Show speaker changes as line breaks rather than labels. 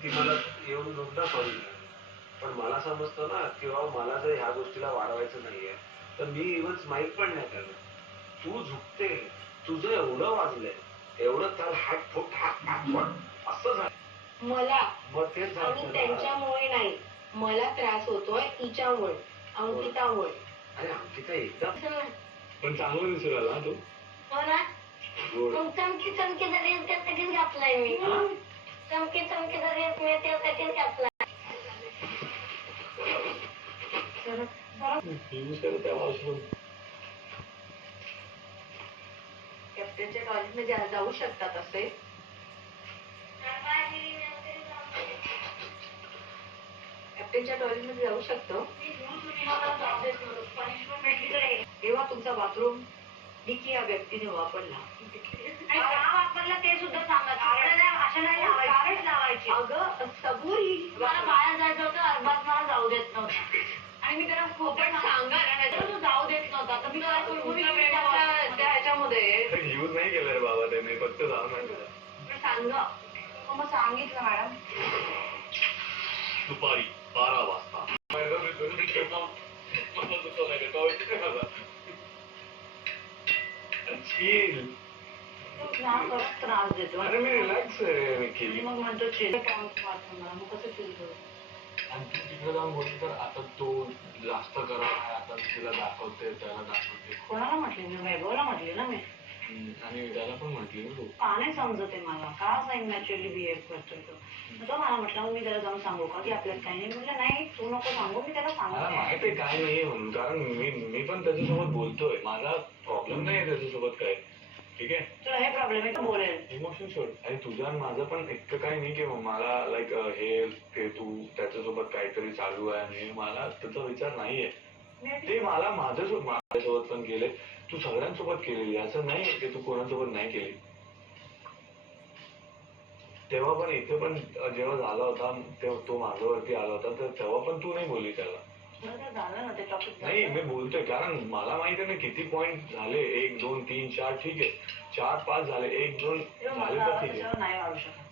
ती मला येऊन दोनदा सॉरी पण मला समजतं ना किंवा मला जर ह्या गोष्टीला वाढवायचं नाहीये तर मी इव्हन स्माईल पण नाही करणार. तू झुकते, तुझं एवढं वाजलंय, एवढं तर हात फुट असं झालं
मला.
मग तेच
आणि त्यांच्यामुळे नाही, मला त्रास होतोय तिच्यामुळे, अंकितामुळे.
अरे अंकिता एकदम पण चांगलं दिसू राहिला तू.
हो ना. मग चमकी चमकी जरी त्यासाठीच घातलाय मी. चमकी चमकी जरी मी त्यासाठीच घातलाय. कॅप्टनच्या टॉयलेटमध्ये जाऊ शकतात असे. कॅप्टनच्या टॉयलेटमध्ये जाऊ शकतो. तेव्हा तुमचा बाथरूम डिकी या व्यक्तीने वापरला. वापरला ते सुद्धा सांगा. अशा नाही लावायची. अगं सबुरी, मला बाहेर जायचं होतं, अरबाज मला जाऊ देत नव्हता आणि मी त्याला खूप सांगा ना, तो जाऊ देत नव्हता. तर मी त्या ह्याच्यामध्ये
यूज नाही केलं रे बाबा त्याने, फक्त जाऊ नाही
सांगा. मग सांगितलं मॅडम
दुपारी 12 वाजता
त्रास देतो.
अरे मी रिलॅक्स आहे.
मग म्हणतो चिल मला, मग कसं चिल करू.
आणि तू तिकडे जाऊन बोलली तर आता तो जास्त करत आहे, आता तिला दाखवते, त्याला दाखवते.
कोणाला म्हटली मी? वैभवला म्हटली ना मी.
आणि त्याला पण म्हटली ना तू.
का नाही समजत आहे मला, का असा इमॅच्युअरली बिहेव करतोय तो. मला म्हटलं मी त्याला जाऊन सांगू का की आपल्यात काही नाही. म्हटलं नाही तू नको सांगू, मी त्याला सांगू.
मला माहित आहे काय नाही म्हणून, कारण मी पण त्याच्यासोबत बोलतोय, माझा प्रॉब्लेम नाही आहे त्याच्यासोबत काय. ठीक आहे,
तुला हे प्रॉब्लेम आहे तर बोलेल.
इमोशन सोड. आणि तुझं आणि माझं पण इतकं काही नाही की मला लाईक हे ते तू त्याच्यासोबत काहीतरी चालू आहे आणि मला त्याचा विचार नाहीये. ते मला माझ्यासोबत पण केले, तू सगळ्यांसोबत केलेली, असं नाही की तू कोणासोबत नाही केली. तेव्हा पण इथे पण जेव्हा झाला होता तो माझ्यावरती आला होता तर तेव्हा पण तू नाही बोलली त्याला.
झालं ना ते टॉपिक.
नाही मी बोलतोय कारण मला माहित आहे ना किती पॉइंट झाले. 1 2 3 4 ठीक आहे, 4 5 झाले, 1 2 झाले तर ठीक आहे.
नाही वाढू शकत.